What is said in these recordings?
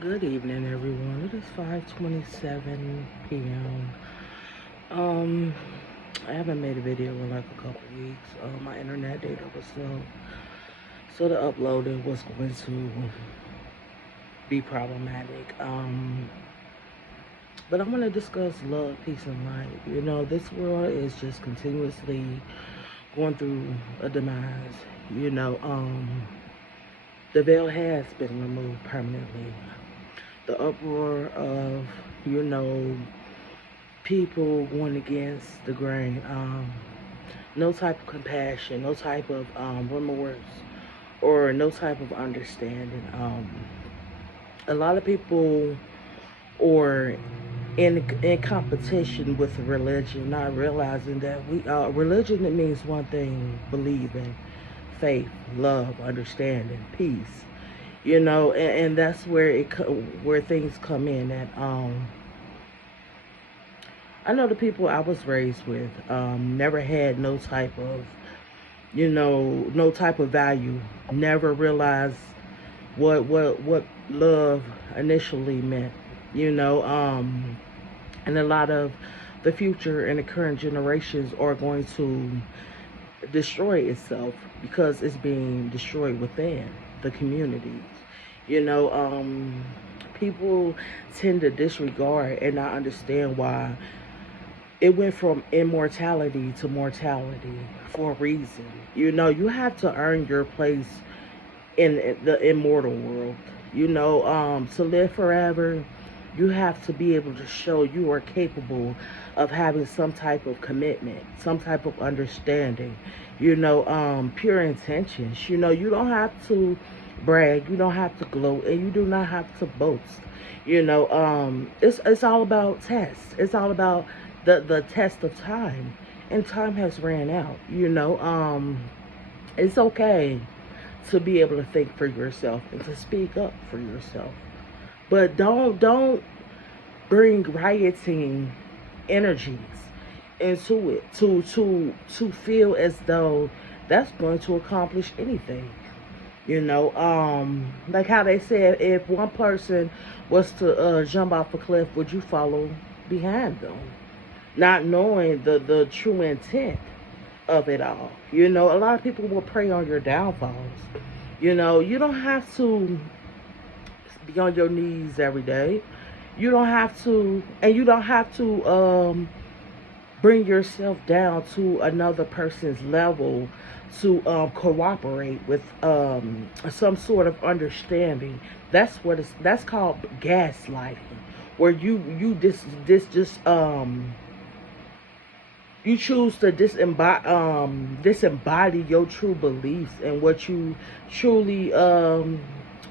Good evening, everyone. It is 5:27 p.m. Um, I haven't made a video in like a couple weeks. My internet data was slow, so the uploading was going to be problematic. But I'm going to discuss love, peace, and light. This world is just continuously going through a demise. You know, um, the veil has been removed permanently. The uproar of, you know, people going against the grain. No type of compassion, no type of remorse, or no type of understanding. A lot of people are in competition with religion, not realizing that religion, it means one thing: believing, faith, love, understanding, peace. And that's where where things come in. That I know the people I was raised with never had no type of, no type of value. Never realized what love initially meant. You know, and a lot of the future and the current generations are going to destroy itself because it's being destroyed within the communities. You know, people tend to disregard and not understand why it went from immortality to mortality for a reason. You have to earn your place in the immortal world. To live forever, you have to be able to show you are capable of having some type of commitment, some type of understanding, pure intentions. You don't have to brag, you don't have to gloat, and you do not have to boast. It's all about tests. It's all about the test of time, and time has ran out. It's okay to be able to think for yourself and to speak up for yourself. But don't bring rioting energies into it to feel as though that's going to accomplish anything. Like how they said, if one person was to jump off a cliff, would you follow behind them? Not knowing the true intent of it all. A lot of people will prey on your downfalls. You don't have to be on your knees every day. You don't have to, and you don't have to bring yourself down to another person's level to cooperate with some sort of understanding. That's called gaslighting, where you choose to disembody your true beliefs and what you truly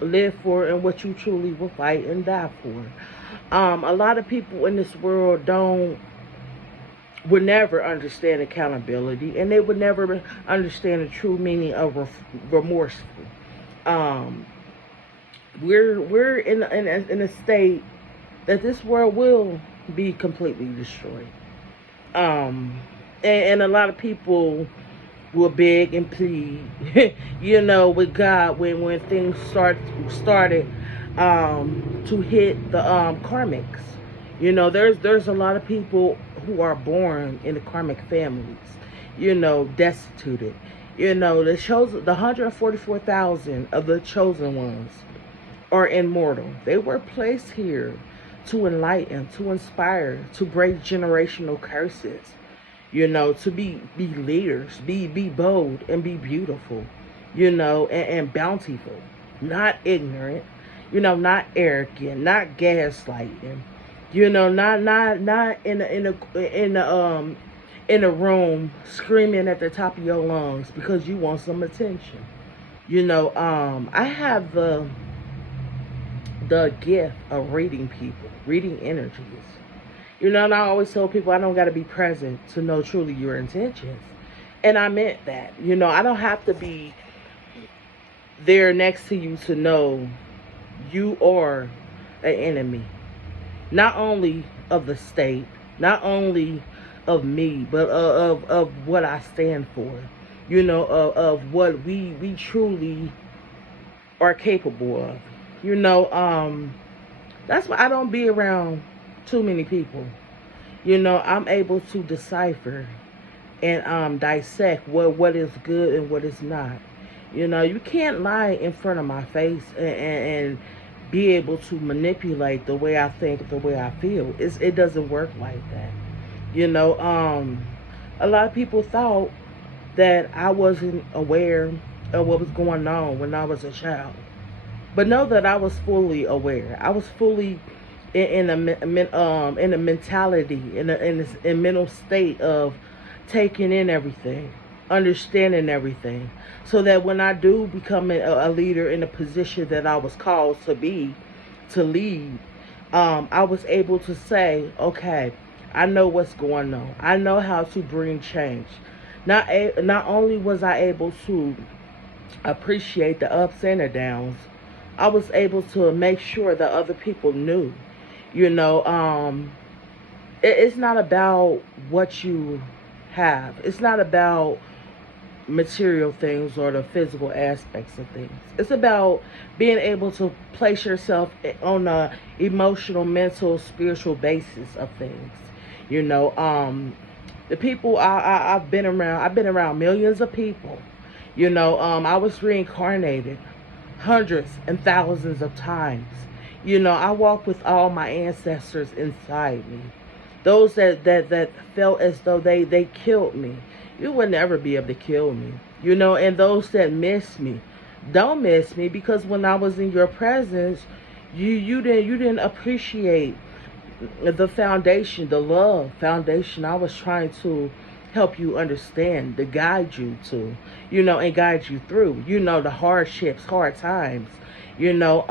live for and what you truly will fight and die for. A lot of people in this world don't would never understand accountability, and they would never understand the true meaning of remorseful. Um, we're in a state that this world will be completely destroyed. Um, and a lot of people will beg and plead, with God when things started to hit the karmics. There's a lot of people who are born in the karmic families, destituted. The 144,000 of the chosen ones are immortal. They were placed here to enlighten, to inspire, to break generational curses. To be leaders, be bold and be beautiful, and bountiful, not ignorant, not arrogant, not gaslighting, not in a room screaming at the top of your lungs because you want some attention. I have the gift of reading people, reading energies. And I always tell people I don't got to be present to know truly your intentions. And I meant that. I don't have to be there next to you to know you are an enemy. Not only of the state, not only of me, but of what I stand for. Of what we truly are capable of. You know, um, That's why I don't be around too many people. You know, I'm able to decipher and dissect what is good and what is not. You know, you can't lie in front of my face and be able to manipulate the way I think, the way I feel. It doesn't work like that. You know, a lot of people thought that I wasn't aware of what was going on when I was a child. But know that I was fully aware. I was fully in a mentality, in a mental state of taking in everything, understanding everything, so that when I do become a leader in a position that I was called to be, to lead, I was able to say, okay, I know what's going on. I know how to bring change. Not only was I able to appreciate the ups and the downs, I was able to make sure that other people knew. You know, it's not about what you have. It's not about material things or the physical aspects of things. It's about being able to place yourself on a emotional, mental, spiritual basis of things. You know, the people I've been around, I've been around millions of people. You know, I was reincarnated hundreds and thousands of times. You know, I walk with all my ancestors inside me. Those that felt as though they killed me. You would never be able to kill me. You know, and those that miss me, don't miss me, because when I was in your presence, you didn't appreciate the foundation, the love foundation I was trying to help you understand, to guide you to, you know, and guide you through, you know, the hardships, hard times, you know,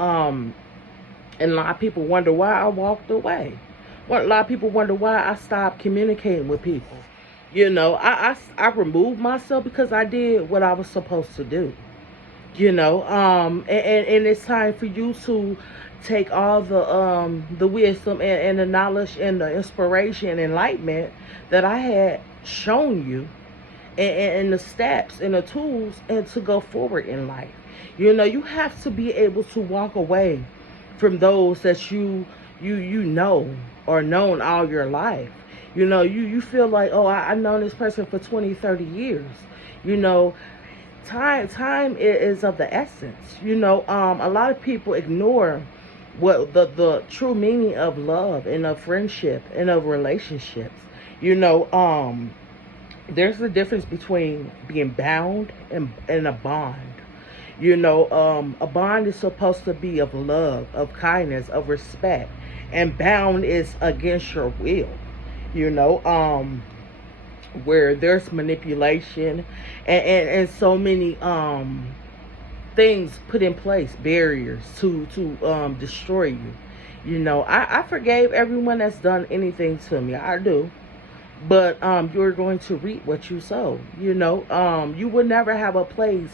and a lot of people wonder why I walked away. Well, a lot of people wonder why I stopped communicating with people. You know, I removed myself because I did what I was supposed to do. You know, and it's time for you to take all the wisdom and the knowledge and the inspiration and enlightenment that I had shown you, and the steps and the tools, and to go forward in life. You know, you have to be able to walk away from those that you know or known all your life. You know, you feel like, oh, I've known this person for 20, 30 years. You know, time is of the essence. You know, a lot of people ignore what the true meaning of love and of friendship and of relationships. You know, there's a difference between being bound and a bond. You know, a bond is supposed to be of love, of kindness, of respect, and bound is against your will. You know, where there's manipulation and so many things put in place, barriers to destroy you. You know, I forgave everyone that's done anything to me. I do. But you're going to reap what you sow. You know, you would never have a place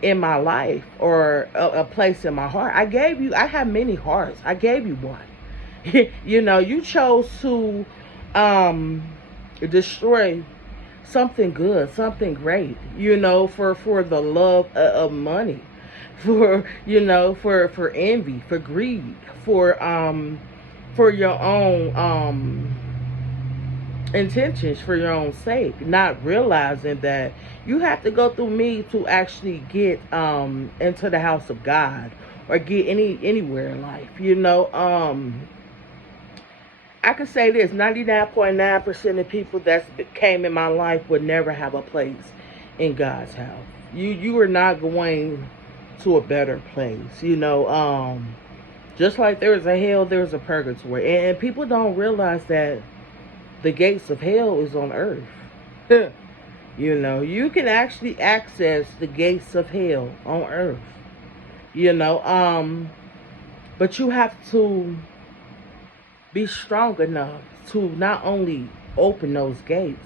in my life or a place in my heart. I have many hearts. I gave you one. You know, you chose to destroy something good, something great, you know, for the love of money, for, you know, for envy, for greed, for your own intentions, for your own sake, not realizing that you have to go through me to actually get into the house of God or get anywhere in life. You know, I can say this: 99.9% of people that came in my life would never have a place in God's house. You are not going to a better place. You know, just like there is a hell, there's a purgatory, and people don't realize that the gates of hell is on earth. You know, you can actually access the gates of hell on earth. You know, but you have to be strong enough to not only open those gates,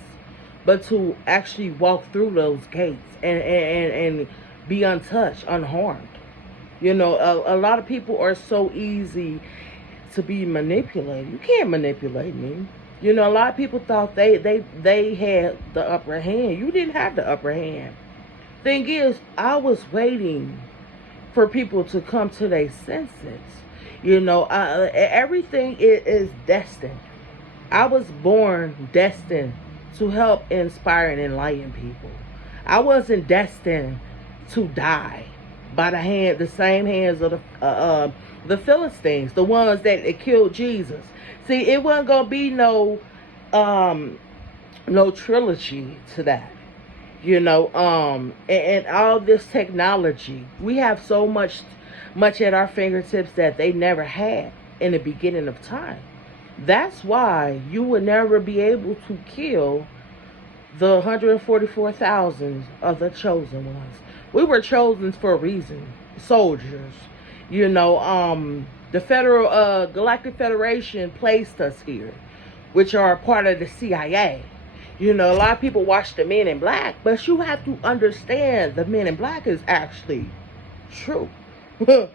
but to actually walk through those gates and be untouched, unharmed. You know, a lot of people are so easy to be manipulated. You can't manipulate me. You know, a lot of people thought they had the upper hand. You didn't have the upper hand. Thing is, I was waiting for people to come to their senses. Everything is destined. I was born destined to help inspire and enlighten people. I wasn't destined to die by the same hands of the Philistines, the ones that killed Jesus. See, it wasn't gonna be um, no trilogy to that. And all this technology, we have so much at our fingertips that they never had in the beginning of time. That's why you would never be able to kill the 144,000 of the chosen ones. We were chosen for a reason. Soldiers. The Federal Galactic Federation placed us here, which are part of the CIA. A lot of people watch the Men in Black, but you have to understand the Men in Black is actually true. Don't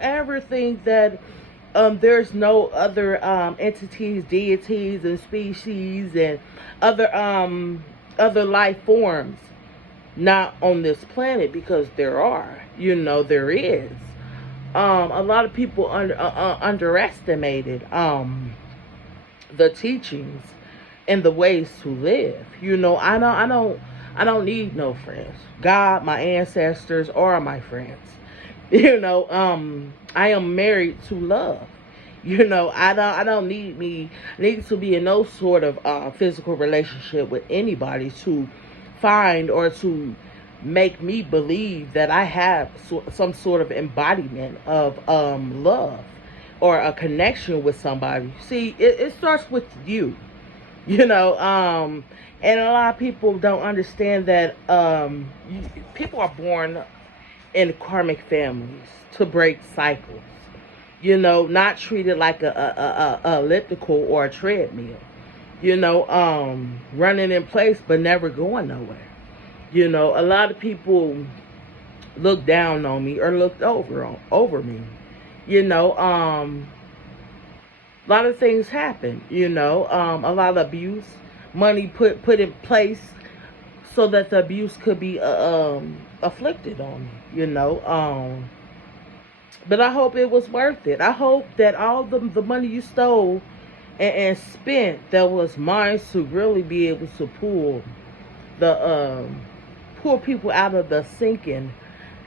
ever think that there's no other entities, deities, and species and other life forms not on this planet, because there are. There is. A lot of people underestimated the teachings and the ways to live. I don't need no friends. God, my ancestors are my friends. I am married to love. I don't need to be in no sort of physical relationship with anybody to find or to make me believe that I have some sort of embodiment of love or a connection with somebody. See, it starts with you. And a lot of people don't understand that people are born in karmic families to break cycles. Not treated like a elliptical or a treadmill. Running in place but never going nowhere. A lot of people looked down on me or looked over me. A lot of things happen. A lot of abuse, money put in place so that the abuse could be afflicted on me. But I hope it was worth it. I hope that all the money you stole and spent that was mine to really be able to pull people out of the sinking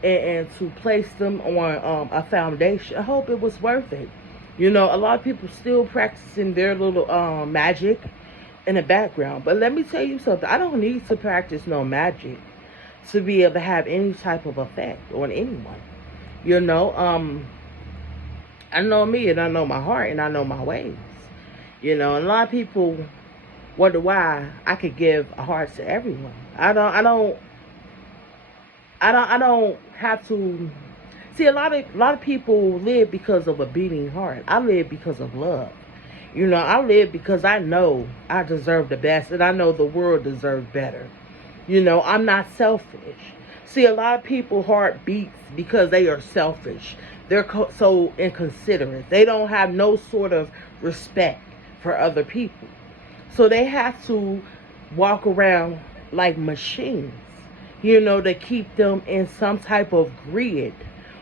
and to place them on a foundation. I hope it was worth it. A lot of people still practicing their little magic in the background. But let me tell you something. I don't need to practice no magic to be able to have any type of effect on anyone. I know me, and I know my heart, and I know my ways. And a lot of people wonder why I could give a heart to everyone. I don't have to. See, a lot of people live because of a beating heart. I live because of love. I live because I know I deserve the best, and I know the world deserves better. I'm not selfish. See, a lot of people's heart beats because they are selfish. They're so inconsiderate. They don't have no sort of respect for other people. So they have to walk around like machines, to keep them in some type of grid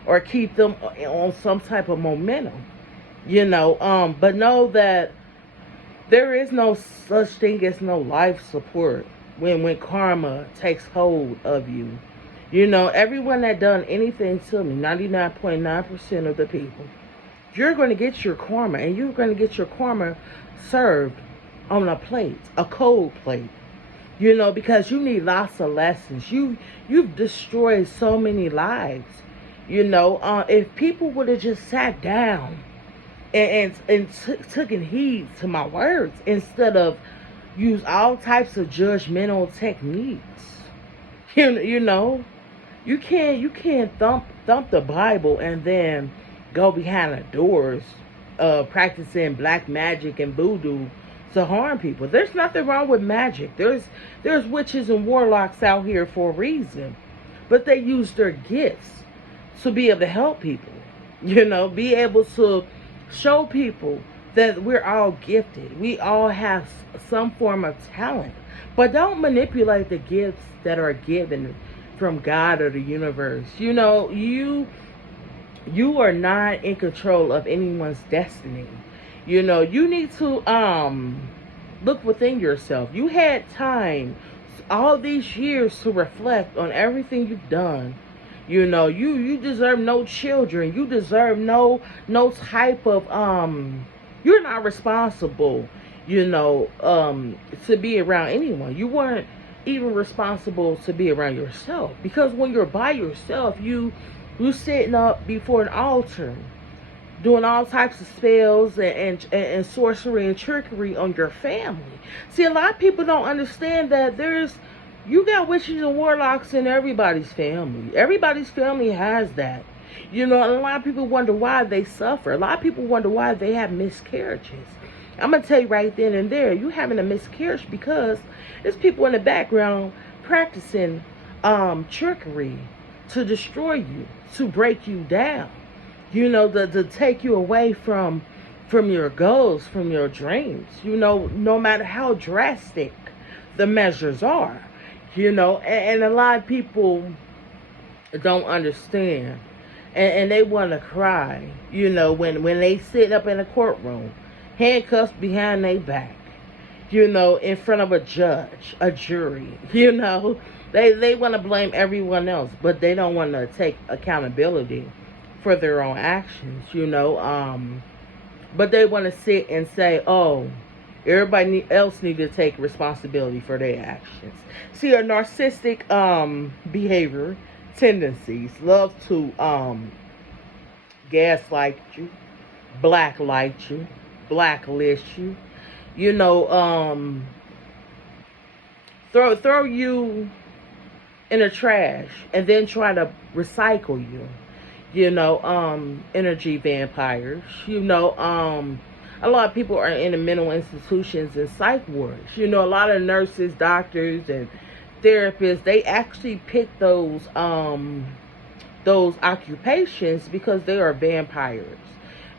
or keep them on some type of momentum. But know that there is no such thing as no life support when karma takes hold of you. Everyone that done anything to me, 99.9% of the people, you're going to get your karma, and you're going to get your karma served on a plate, a cold plate. Because you need lots of lessons. You've destroyed so many lives. If people would have just sat down and taken heed to my words instead of use all types of judgmental techniques. You can't thump the Bible and then go behind the doors practicing black magic and voodoo to harm people. There's nothing wrong with magic. There's witches and warlocks out here for a reason. But they use their gifts to be able to help people. Be able to show people that we're all gifted. We all have some form of talent. But don't manipulate the gifts that are given from God or the universe. You You are not in control of anyone's destiny. You need to look within yourself. You had time all these years to reflect on everything you've done. You deserve no children. You deserve no type of you're not responsible, to be around anyone. You weren't even responsible to be around yourself, because when you're by yourself, you sitting up before an altar doing all types of spells and sorcery and trickery on your family. See, a lot of people don't understand that you got witches and warlocks in everybody's family. Everybody's family has that. A lot of people wonder why they suffer. A lot of people wonder why they have miscarriages. I'm going to tell you right then and there, you having a miscarriage because there's people in the background practicing trickery to destroy you, to break you down, to take you away from your goals, from your dreams, no matter how drastic the measures are, and a lot of people don't understand, and they want to cry, when they sit up in a courtroom, handcuffs behind their back, in front of a judge, a jury, They want to blame everyone else, but they don't want to take accountability for their own actions, But they want to sit and say, oh, everybody else need to take responsibility for their actions. See, a narcissistic behavior, tendencies, love to gaslight you, blacklight you, blacklist you, throw you in the trash and then try to recycle you. Energy vampires. A lot of people are in the mental institutions and psych wards. A lot of nurses, doctors, and therapists, they actually pick those occupations because they are vampires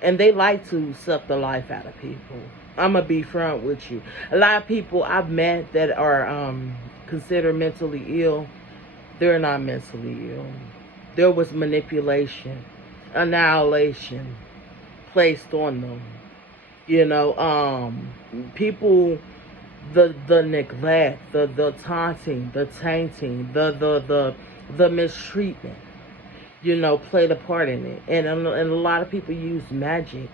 and they like to suck the life out of people. I'm gonna be front with you. A lot of people I've met that are considered mentally ill, they're not mentally ill. There was manipulation, annihilation placed on them. People, the neglect, the taunting, the tainting, the mistreatment, played a part in it. And a lot of people use magic,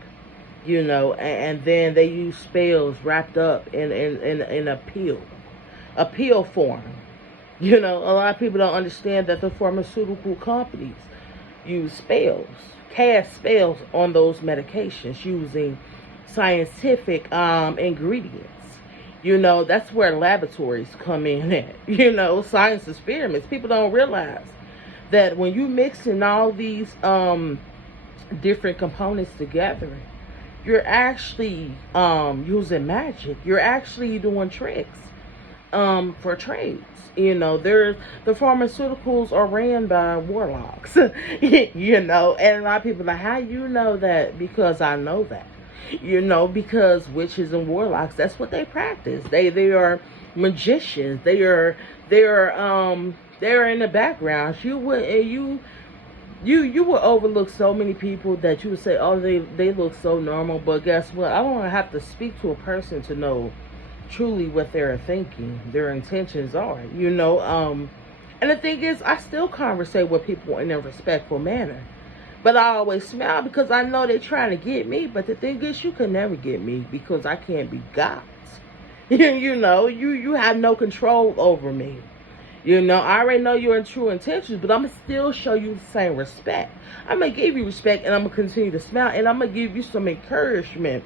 and then they use spells wrapped up in a pill form. A lot of people don't understand that the pharmaceutical companies use spells, cast spells on those medications using scientific ingredients. That's where laboratories come in at. Science experiments. People don't realize that when you mixing all these different components together, you're actually using magic. You're actually doing tricks for trades. The pharmaceuticals are ran by warlocks. And a lot of people are like, how you know that? Because I know that. Because witches and warlocks, that's what they practice. They are magicians. They're in the background. You would overlook so many people that you would say, oh, they look so normal. But guess what? I don't have to speak to a person to know truly what they're thinking, their intentions are, and the thing is, I still conversate with people in a respectful manner, but I always smile because I know they're trying to get me. But the thing is, you can never get me because I can't be God. You have no control over me. I already know your true intentions, but I'm going to still show you the same respect. I'm going to give you respect, and I'm going to continue to smile, and I'm going to give you some encouragement,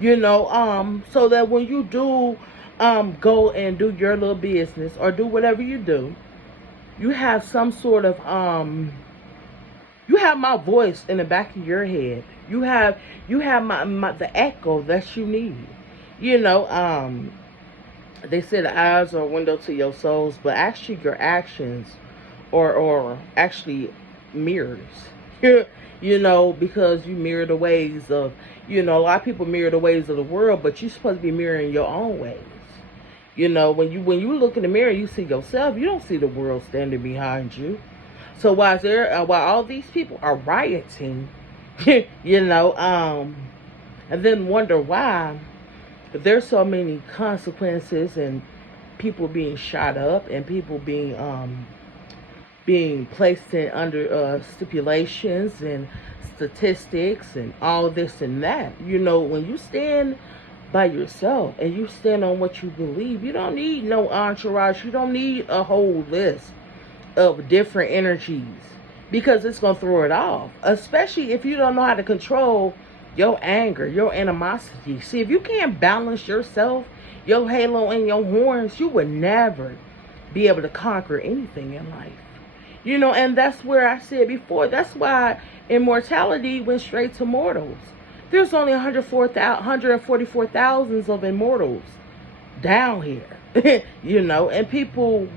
so that when you do go and do your little business or do whatever you do, you have some sort of, you have my voice in the back of your head. You have the echo that you need. They say the eyes are a window to your souls, but actually your actions or actually mirrors. Because you mirror the ways of, a lot of people mirror the ways of the world, but you're supposed to be mirroring your own ways. When you look in the mirror, you see yourself. You don't see the world standing behind you. So while all these people are rioting, and then wonder why there's so many consequences and people being shot up and people being placed in under stipulations and statistics and all this and that. When you stand by yourself and you stand on what you believe, you don't need no entourage. You don't need a whole list of different energies because it's going to throw it off, especially if you don't know how to control your anger, your animosity. See, if you can't balance yourself, your halo and your horns, you would never be able to conquer anything in life. And that's where I said before, that's why immortality went straight to mortals. There's only 144,000 of immortals down here, and people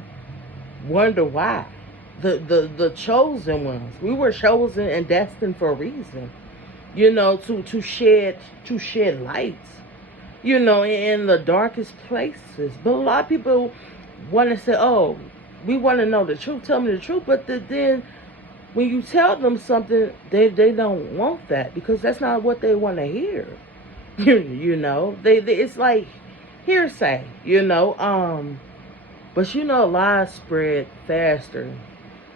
wonder why. The chosen ones, we were chosen and destined for a reason, to shed lights, in the darkest places. But a lot of people want to say, oh, we want to know the truth, tell me the truth. But then when you tell them something, they don't want that because that's not what they want to hear. They it's like hearsay, but lies spread faster.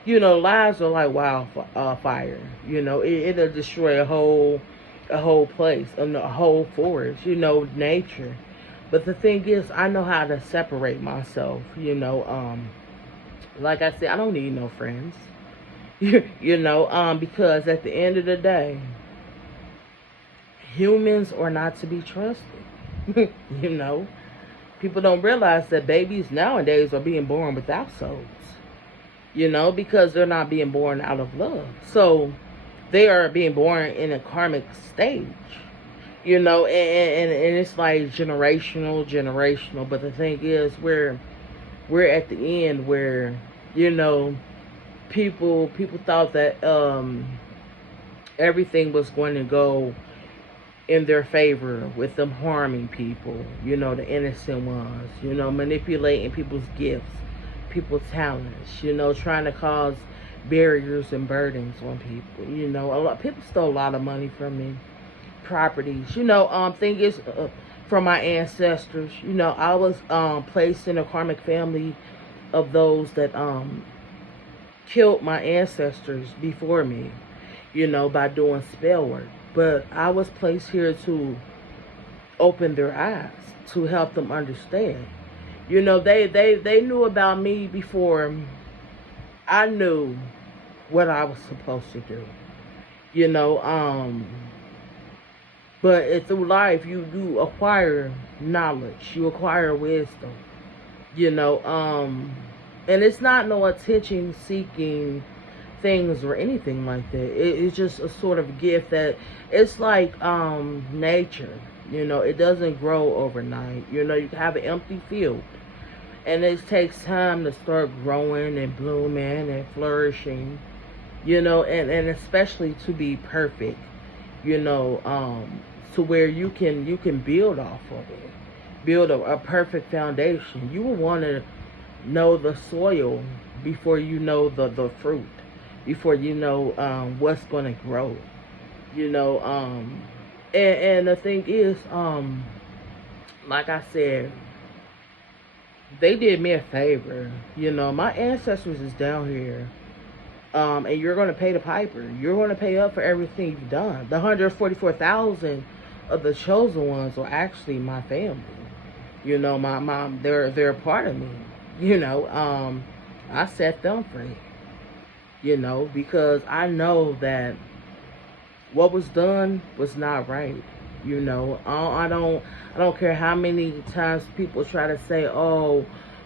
Lies are like wildfire. It'll destroy a whole place, a whole forest, nature. But the thing is, I know how to separate myself, like I said, I don't need no friends, because at the end of the day, humans are not to be trusted. People don't realize that babies nowadays are being born without souls, because they're not being born out of love. So they are being born in a karmic stage, and it's like generational. But the thing is, we're at the end where, people thought that everything was going to go in their favor with them harming people, the innocent ones, manipulating people's gifts, people's talents, trying to cause barriers and burdens on people. A lot people stole a lot of money from me, properties. Thing is, from my ancestors. I was placed in a karmic family of those that killed my ancestors before me, by doing spell work. But I was placed here to open their eyes, to help them understand. They knew about me before I knew what I was supposed to do. But through life, you acquire knowledge, you acquire wisdom, and it's not no attention-seeking things or anything like that. It's just a sort of gift that it's like nature. It doesn't grow overnight. You can have an empty field, and it takes time to start growing and blooming and flourishing. And especially to be perfect. To where you can build off of it, build a perfect foundation. You will want to know the soil before you know the fruit, before you know what's going to grow. And the thing is, like I said, they did me a favor. My ancestors is down here. And you're going to pay the piper. You're going to pay up for everything you've done. The 144,000 of the chosen ones are actually my family. My mom, they're a part of me. I set them free. Because I know that what was done was not right. I don't care how many times people try to say, oh,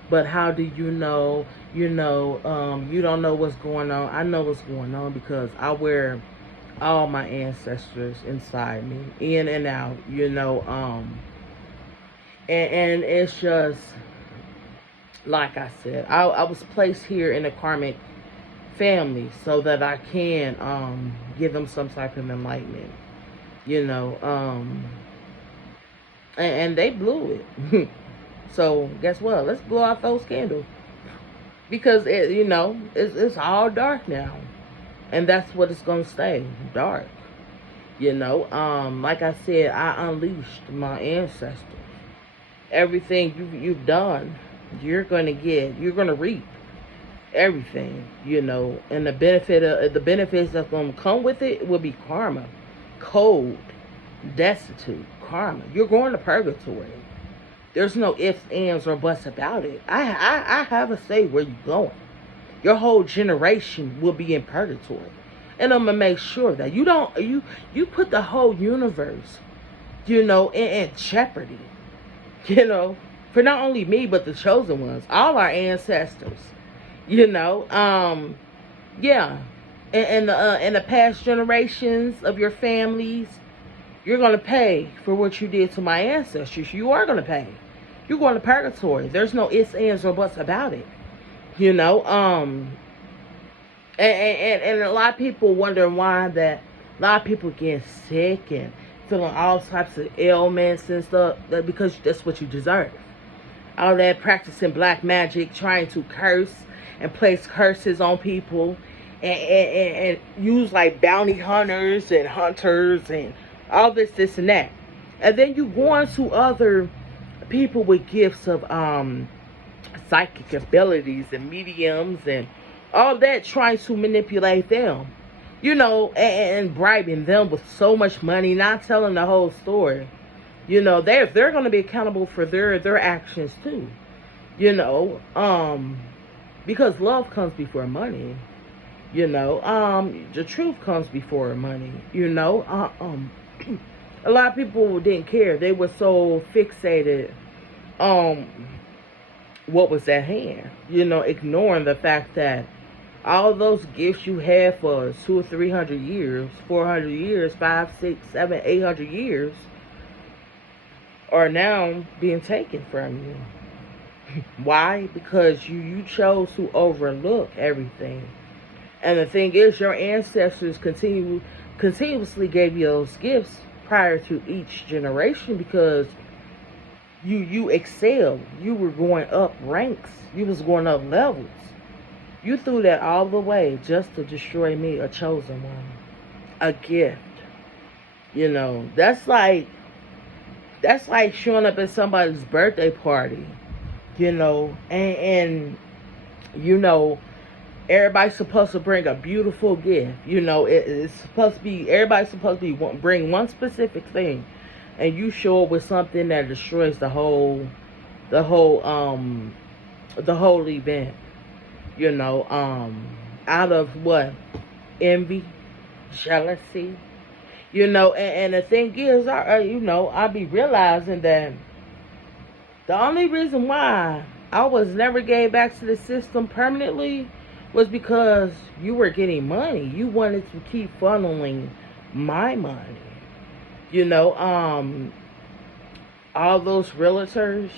but how do you know? You don't know what's going on. I know what's going on because I wear all my ancestors inside me, in and out, and it's just, like I said, I was placed here in a karmic family so that I can give them some type of enlightenment, and they blew it. So guess what? Let's blow out those candles. because it's all dark now, and that's what it's gonna stay, dark. Like I said, I unleashed my ancestors. Everything you've done, you're gonna reap everything. And the benefits that's gonna come with it will be karma, cold, destitute, karma. You're going to purgatory. There's no ifs, ands, or buts about it. I have a say where you're going. Your whole generation will be in purgatory. And I'm gonna make sure that you put the whole universe, in jeopardy. For not only me but the chosen ones, all our ancestors. Yeah. In the past generations of your families, you're gonna pay for what you did to my ancestors. You are gonna pay. You're going to purgatory. There's no ifs, ands, or buts about it. You know, and a lot of people wonder why that a lot of people get sick and feeling all types of ailments and stuff. Because that's what you deserve. All that practicing black magic, trying to curse and place curses on people, and use like bounty hunters and hunters and all this and that. And then you go on to other people with gifts of psychic abilities and mediums and all that, trying to manipulate them, and bribing them with so much money, not telling the whole story. They're going to be accountable for their actions too. Because love comes before money. The truth comes before money. A lot of people didn't care. They were so fixated on what was at hand. Ignoring the fact that all those gifts you had for 200 or 300 years, 400 years, 5, 6, 7, 800 years are now being taken from you. Why? Because you chose to overlook everything. And the thing is, your ancestors continuously gave you those gifts prior to each generation, because you excelled. You were going up ranks. You was going up levels. You threw that all the way just to destroy me, a chosen one, a gift. That's like showing up at somebody's birthday party, and everybody's supposed to bring a beautiful gift. It's supposed to be, everybody's supposed to be bring one specific thing, and you show up with something that destroys the whole event. Out of what? Envy, jealousy. And the thing is, I be realizing that the only reason why I was never gave back to the system permanently was because you were getting money. You wanted to keep funneling my money. All those realtors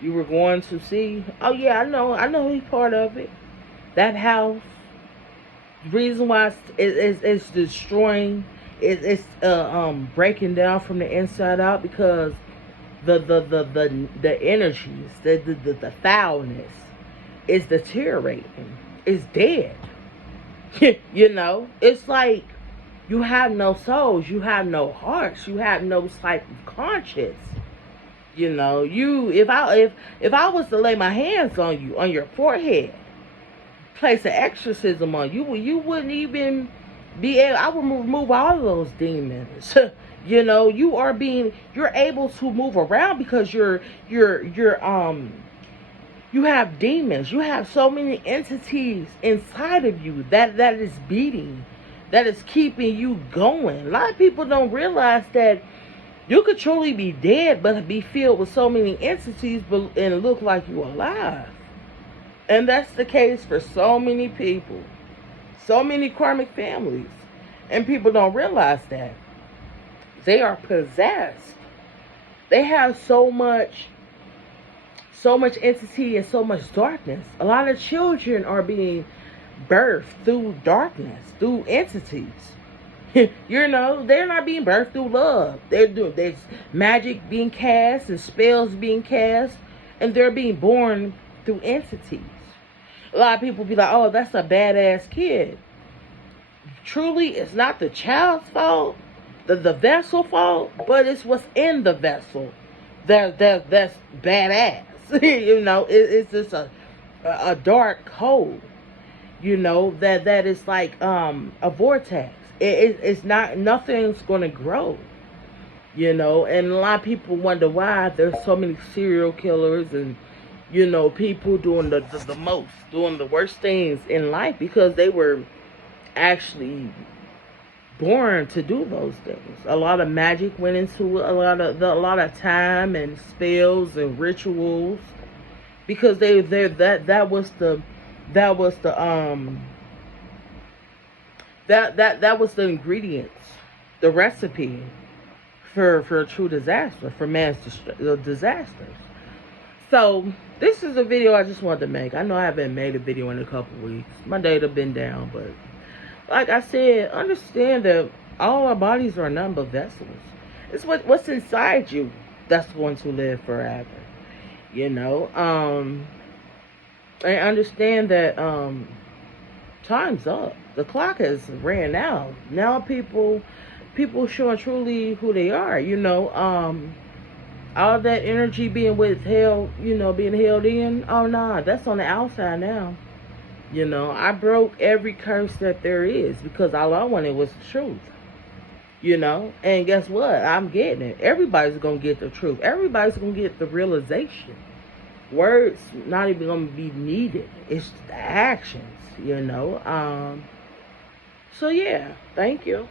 you were going to see. Oh yeah, I know he's part of it. That house. The reason why it's destroying, it's breaking down from the inside out, because the energies, the foulness is deteriorating. It's dead. It's like you have no souls, you have no hearts, you have no type of conscience. If I was to lay my hands on you, on your forehead, place an exorcism on you, you wouldn't even be able. I would remove all of those demons. You're able to move around because you have demons. You have so many entities inside of you that is beating, that is keeping you going. A lot of people don't realize that you could truly be dead, but be filled with so many entities and look like you're alive. And that's the case for so many people, so many karmic families. And people don't realize that. They are possessed. They have so much entity and so much darkness. A lot of children are being birthed through darkness, through entities. They're not being birthed through love. There's magic being cast and spells being cast, and they're being born through entities. A lot of people be like, oh, that's a badass kid. Truly, it's not the child's fault, the vessel fault, but it's what's in the vessel that's badass. You know, it's just a dark hole. You know, that is like a vortex. It's not, nothing's gonna grow. You know, and a lot of people wonder why there's so many serial killers and, you know, people doing the most, doing the worst things in life, because they were actually born to do those things. A lot of magic went into it, a lot of time and spells and rituals, because that was the that was the ingredients, the recipe for a true disaster, for mass disasters. So this is a video I just wanted to make. I know I haven't made a video in a couple weeks. My data been down, but like I said, understand that all our bodies are none but vessels. It's what's inside you that's going to live forever. You know, and understand that time's up. The clock has ran out. Now people showing truly who they are. You know, all that energy being withheld, you know, being held in. Oh nah, that's on the outside now. You know, I broke every curse that there is, because all I wanted was the truth. You know, and guess what? I'm getting it. Everybody's gonna get the truth. Everybody's gonna get the realization. Words not even gonna be needed. It's the actions. You know. So yeah, thank you.